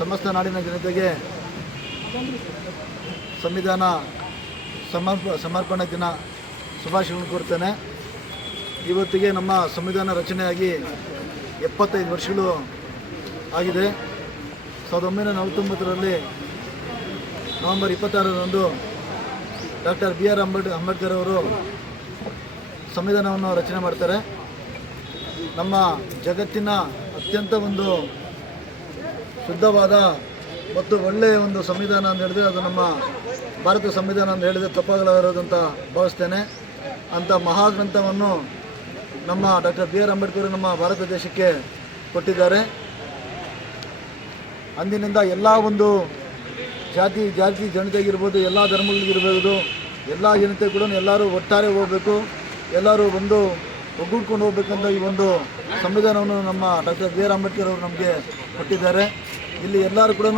ಸಮಸ್ತ ನಾಡಿನ ಜನತೆಗೆ ಸಂವಿಧಾನ ಸಮರ್ಪಣೆ ದಿನ ಶುಭಾಶಯಗಳನ್ನು ಕೋರ್ತೇನೆ. ಇವತ್ತಿಗೆ ನಮ್ಮ ಸಂವಿಧಾನ ರಚನೆಯಾಗಿ 75 ವರ್ಷಗಳು ಆಗಿದೆ. 1949ರಲ್ಲಿ ನವೆಂಬರ್ 26ರಂದು ಡಾಕ್ಟರ್ BR ಅಂಬೇಡ್ಕರ್ ಅವರು ಸಂವಿಧಾನವನ್ನು ರಚನೆ ಮಾಡ್ತಾರೆ. ನಮ್ಮ ಜಗತ್ತಿನ ಅತ್ಯಂತ ಒಂದು ಶುದ್ಧವಾದ ಮತ್ತು ಒಳ್ಳೆಯ ಒಂದು ಸಂವಿಧಾನ ಅಂತ ಹೇಳಿದ್ರೆ ಅದು ನಮ್ಮ ಭಾರತ ಸಂವಿಧಾನ ಅಂತ ಹೇಳಿದರೆ ತಪ್ಪಾಗಲಾರದಂತ ಭಾವಿಸ್ತೇನೆ. ಅಂಥ ಮಹಾಗ್ರಂಥವನ್ನು ನಮ್ಮ ಡಾಕ್ಟರ್ BR ಅಂಬೇಡ್ಕರ್ ನಮ್ಮ ಭಾರತ ದೇಶಕ್ಕೆ ಕೊಟ್ಟಿದ್ದಾರೆ. ಅಂದಿನಿಂದ ಎಲ್ಲ ಒಂದು ಜಾತಿ ಜನತೆಗಿರ್ಬೋದು, ಎಲ್ಲ ಧರ್ಮಗಳಿಗಿರ್ಬೋದು, ಎಲ್ಲ ಜನತೆ ಕೂಡ ಎಲ್ಲರೂ ಒಟ್ಟಾರೆ ಹೋಗಬೇಕು, ಎಲ್ಲರೂ ಒಂದು ಒಗ್ಗೂಡ್ಕೊಂಡು ಹೋಗ್ಬೇಕಂತ ಈ ಒಂದು ಸಂವಿಧಾನವನ್ನು ನಮ್ಮ ಡಾಕ್ಟರ್ BR ಅಂಬೇಡ್ಕರ್ ಅವರು ನಮಗೆ ಕೊಟ್ಟಿದ್ದಾರೆ. ಇಲ್ಲಿ ಎಲ್ಲರೂ ಕೂಡ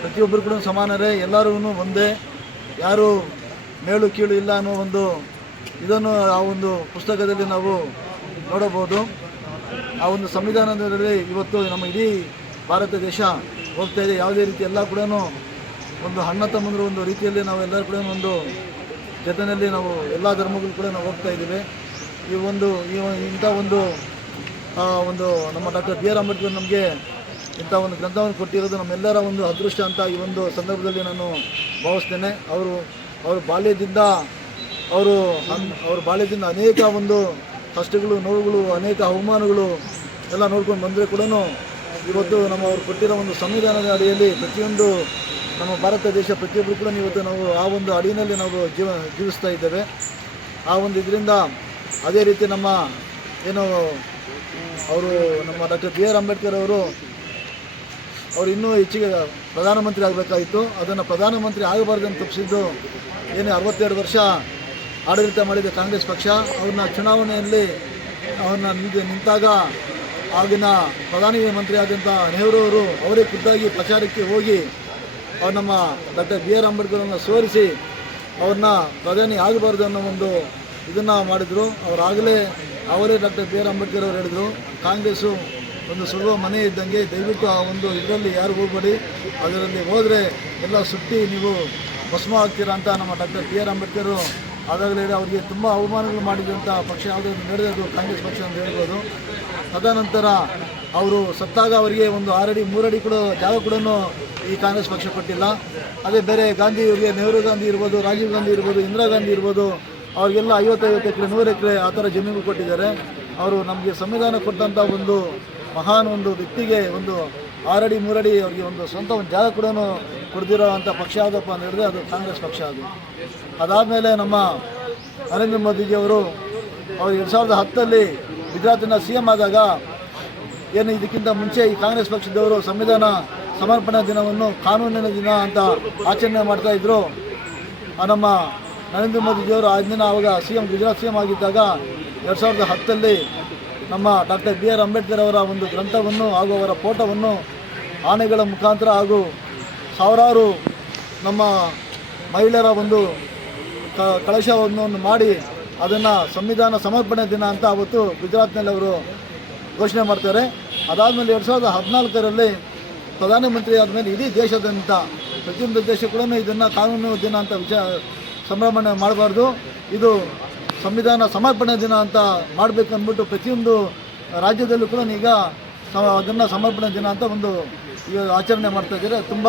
ಪ್ರತಿಯೊಬ್ಬರು ಕೂಡ ಸಮಾನರೇ, ಎಲ್ಲರೂ ಒಂದೇ, ಯಾರು ಮೇಲು ಕೀಳು ಇಲ್ಲ ಅನ್ನೋ ಒಂದು ಇದನ್ನು ಆ ಒಂದು ಪುಸ್ತಕದಲ್ಲಿ ನಾವು ನೋಡಬಹುದು. ಆ ಒಂದು ಸಂವಿಧಾನದಲ್ಲಿ ಇವತ್ತು ನಮ್ಮ ಇಡೀ ಭಾರತ ದೇಶ ಹೋಗ್ತಾ ಇದೆ. ಯಾವುದೇ ರೀತಿ ಎಲ್ಲ ಕೂಡ ಒಂದು ಅಣ್ಣ ತಮ್ಮಂದಿರ ಒಂದು ರೀತಿಯಲ್ಲಿ ನಾವು ಎಲ್ಲರೂ ಕೂಡ ಒಂದು ಜೊತೆಯಲ್ಲಿ ನಾವು ಎಲ್ಲ ಧರ್ಮಗಳು ಕೂಡ ನಾವು ಹೋಗ್ತಾ ಇದ್ದೀವಿ. ಇಂಥ ಒಂದು ನಮ್ಮ ಡಾಕ್ಟರ್ BR ಅಂಬೇಡ್ಕರ್ ನಮಗೆ ಇಂಥ ಒಂದು ಗ್ರಂಥವನ್ನು ಕೊಟ್ಟಿರೋದು ನಮ್ಮೆಲ್ಲರ ಒಂದು ಅದೃಷ್ಟ ಅಂತ ಈ ಒಂದು ಸಂದರ್ಭದಲ್ಲಿ ನಾನು ಭಾವಿಸ್ತೇನೆ. ಅವ್ರ ಬಾಲ್ಯದಿಂದ ಅನೇಕ ಒಂದು ಕಷ್ಟಗಳು, ನೋವುಗಳು, ಅನೇಕ ಅವಮಾನಗಳು ಎಲ್ಲ ನೋಡ್ಕೊಂಡು ಬಂದರೆ ಕೂಡ ಇವತ್ತು ಅವ್ರು ಕೊಟ್ಟಿರೋ ಒಂದು ಸಂವಿಧಾನದ ಅಡಿಯಲ್ಲಿ ಪ್ರತಿಯೊಂದು ನಮ್ಮ ಭಾರತ ದೇಶ ಪ್ರತಿಯೊಬ್ಬರು ಕೂಡ ಇವತ್ತು ನಾವು ಆ ಒಂದು ಅಡಿಯಲ್ಲಿ ನಾವು ಜೀವಿಸ್ತಾ ಇದ್ದೇವೆ. ಆ ಒಂದು ಇದರಿಂದ ಅದೇ ರೀತಿ ನಮ್ಮ ಡಾಕ್ಟರ್ BR ಅಂಬೇಡ್ಕರ್ ಅವರು ಇನ್ನೂ ಹೆಚ್ಚಿಗೆ ಪ್ರಧಾನಮಂತ್ರಿ ಆಗಬೇಕಾಗಿತ್ತು. ಅದನ್ನು ಪ್ರಧಾನಮಂತ್ರಿ ಆಗಬಾರ್ದಂತ ತಪ್ಪಿಸಿದ್ದು 62 ವರ್ಷ ಆಡಳಿತ ಮಾಡಿದ ಕಾಂಗ್ರೆಸ್ ಪಕ್ಷ. ಅವ್ರನ್ನ ಚುನಾವಣೆಯಲ್ಲಿ ನಿಂತಾಗ ಆಗಿನ ಪ್ರಧಾನಿ ಮಂತ್ರಿ ಆದಂಥ ನೆಹರು ಅವರು ಅವರೇ ಖುದ್ದಾಗಿ ಪ್ರಚಾರಕ್ಕೆ ಹೋಗಿ ನಮ್ಮ ಡಾಕ್ಟರ್ BR ಅಂಬೇಡ್ಕರನ್ನು ಸೋರಿಸಿ ಅವ್ರನ್ನ ಪ್ರಧಾನಿ ಆಗಬಾರ್ದು ಅನ್ನೋ ಒಂದು ಇದನ್ನು ಮಾಡಿದರು. ಅವರೇ ಡಾಕ್ಟರ್ BR ಅಂಬೇಡ್ಕರ್ ಅವರು ಹೇಳಿದರು, ಕಾಂಗ್ರೆಸ್ಸು ಒಂದು ಸುಡುವ ಮನೆ ಇದ್ದಂಗೆ, ದಯವಿಟ್ಟು ಆ ಒಂದು ಇದರಲ್ಲಿ ಯಾರು ಹೋಗಬೇಡಿ, ಅದರಲ್ಲಿ ಹೋದರೆ ಎಲ್ಲ ಸುಟ್ಟಿ ನೀವು ಭಸ್ಮ ಆಗ್ತೀರಾ ಅಂತ ನಮ್ಮ ಡಾಕ್ಟರ್ BR ಅಂಬೇಡ್ಕರ್ ಆದಾಗಲೇ ಅವರಿಗೆ ತುಂಬ ಅವಮಾನಗಳು ಮಾಡಿದಂಥ ಪಕ್ಷ ಯಾವುದೋ ನಡೆದದು ಕಾಂಗ್ರೆಸ್ ಪಕ್ಷ ಅಂತ ಹೇಳ್ಬೋದು. ತದನಂತರ ಅವರು ಸತ್ತಾಗ ಅವರಿಗೆ ಒಂದು 6 ಅಡಿ 3 ಅಡಿ ಕೂಡ ಜಾಗ ಕೂಡ ಈ ಕಾಂಗ್ರೆಸ್ ಪಕ್ಷ ಕೊಟ್ಟಿಲ್ಲ. ಅದೇ ಬೇರೆ ಗಾಂಧಿ ಇವರಿಗೆ ನೆಹರು ಗಾಂಧಿ ಇರ್ಬೋದು, ರಾಜೀವ್ ಗಾಂಧಿ ಇರ್ಬೋದು, ಇಂದಿರಾ ಗಾಂಧಿ ಇರ್ಬೋದು, ಅವ್ರಿಗೆಲ್ಲ 50-50 ಎಕರೆ 100 ಎಕರೆ ಆ ಥರ ಜಮೀನು ಕೊಟ್ಟಿದ್ದಾರೆ. ಅವರು ನಮಗೆ ಸಂವಿಧಾನ ಕೊಟ್ಟಂಥ ಒಂದು ಮಹಾನ್ ಒಂದು ವ್ಯಕ್ತಿಗೆ ಒಂದು 6 ಅಡಿ 3 ಅಡಿ ಅವ್ರಿಗೆ ಒಂದು ಸ್ವಂತ ಒಂದು ಜಾಗ ಕೂಡ ಕೊಡ್ದಿರೋ ಅಂಥ ಪಕ್ಷ ಯಾವುದಪ್ಪ ಅಂತ ಹೇಳಿದ್ರೆ ಅದು ಕಾಂಗ್ರೆಸ್ ಪಕ್ಷ. ಅದಾದಮೇಲೆ ನಮ್ಮ ನರೇಂದ್ರ ಮೋದಿಜಿಯವರು 2010ರಲ್ಲಿ ಗುಜರಾತಿನ CM ಆದಾಗ ಇದಕ್ಕಿಂತ ಮುಂಚೆ ಈ ಕಾಂಗ್ರೆಸ್ ಪಕ್ಷದವರು ಸಂವಿಧಾನ ಸಮರ್ಪಣಾ ದಿನವನ್ನು ಕಾನೂನಿನ ದಿನ ಅಂತ ಆಚರಣೆ ಮಾಡ್ತಾಯಿದ್ರು. ನಮ್ಮ ನರೇಂದ್ರ ಮೋದಿಜಿಯವರು ಆ ದಿನ ಆವಾಗ ಗುಜರಾತ್ CM ಆಗಿದ್ದಾಗ 2010ರಲ್ಲಿ ನಮ್ಮ ಡಾಕ್ಟರ್ BR ಅಂಬೇಡ್ಕರ್ ಅವರ ಒಂದು ಗ್ರಂಥವನ್ನು ಹಾಗೂ ಅವರ ಫೋಟೋವನ್ನು ಆನೆಗಳ ಮುಖಾಂತರ ಹಾಗೂ ಸಾವಿರಾರು ನಮ್ಮ ಮಹಿಳೆಯರ ಒಂದು ಕಳಶವನ್ನು ಮಾಡಿ ಅದನ್ನು ಸಂವಿಧಾನ ಸಮರ್ಪಣೆ ದಿನ ಅಂತ ಅವತ್ತು ಗುಜರಾತ್ನಲ್ಲಿ ಅವರು ಘೋಷಣೆ ಮಾಡ್ತಾರೆ. ಅದಾದಮೇಲೆ 2014ರಲ್ಲಿ ಪ್ರಧಾನಮಂತ್ರಿ ಆದಮೇಲೆ ಇಡೀ ದೇಶದಂತ ಪ್ರತಿಯೊಂದು ದೇಶ ಕೂಡ ಇದನ್ನು ಕಾನೂನು ದಿನ ಅಂತ ಸಂಭ್ರಮಣೆ ಮಾಡಬಾರ್ದು, ಇದು ಸಂವಿಧಾನ ಸಮರ್ಪಣೆ ದಿನ ಅಂತ ಮಾಡಬೇಕು ಅಂದ್ಬಿಟ್ಟು ಪ್ರತಿಯೊಂದು ರಾಜ್ಯದಲ್ಲೂ ಕೂಡ ಈಗ ಅದನ್ನು ಸಮರ್ಪಣೆ ದಿನ ಅಂತ ಒಂದು ಈಗ ಆಚರಣೆ ಮಾಡ್ತಾಯಿದ್ದಾರೆ. ತುಂಬ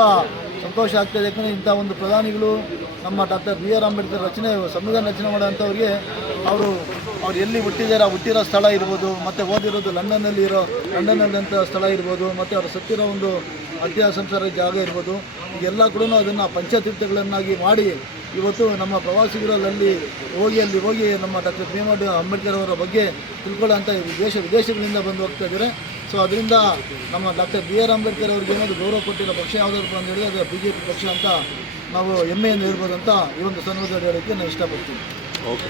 ಸಂತೋಷ ಆಗ್ತಾಯಿದೆ. ಯಾಕಂದರೆ ಇಂಥ ಒಂದು ಪ್ರಧಾನಿಗಳು ನಮ್ಮ ಡಾಕ್ಟರ್ BR ಅಂಬೇಡ್ಕರ್ ಸಂವಿಧಾನ ರಚನೆ ಮಾಡೋಂಥವ್ರಿಗೆ ಅವರು ಎಲ್ಲಿ ಹುಟ್ಟಿದ್ದಾರೆ, ಹುಟ್ಟಿರೋ ಸ್ಥಳ ಇರ್ಬೋದು, ಮತ್ತು ಓದಿರೋದು ಲಂಡನ್ನಲ್ಲಿಂಥ ಸ್ಥಳ ಇರ್ಬೋದು, ಮತ್ತು ಅವರು ಸತ್ತಿರೋ ಒಂದು ಅಧ್ಯಾಯ ಸಂಸಾರ ಜಾಗ ಇರ್ಬೋದು, ಈಗೆಲ್ಲ ಕೂಡ ಅದನ್ನು ಪಂಚತೀರ್ಥಗಳನ್ನಾಗಿ ಮಾಡಿ ಇವತ್ತು ನಮ್ಮ ಪ್ರವಾಸಿಗರಲ್ಲಿ ಹೋಗಿ ನಮ್ಮ ಡಾಕ್ಟರ್ BR ಅಂಬೇಡ್ಕರ್ ಅವರ ಬಗ್ಗೆ ತಿಳ್ಕೊಳ್ಳೋಂಥ ವಿದೇಶಗಳಿಂದ ಬಂದು ಹೋಗ್ತಾ ಇದ್ದಾರೆ. ಸೊ ಅದರಿಂದ ನಮ್ಮ ಡಾಕ್ಟರ್ BR ಅಂಬೇಡ್ಕರ್ ಅವ್ರಿಗೆ ಏನಾದರೂ ಗೌರವ ಕೊಟ್ಟಿರೋ ಪಕ್ಷ ಯಾವುದಾದ್ರು ಅಂತ ಹೇಳಿದ್ರೆ ಅದು BJP ಪಕ್ಷ ಅಂತ ನಾವು ಹೆಮ್ಮೆಯನ್ನು ಹೇಳ್ಬೋದು ಅಂತ ಈ ಒಂದು ಸಂದರ್ಭದಲ್ಲಿ ಹೇಳೋಕ್ಕೆ ನಾನು ಇಷ್ಟಪಡ್ತೀನಿ. ಓಕೆ.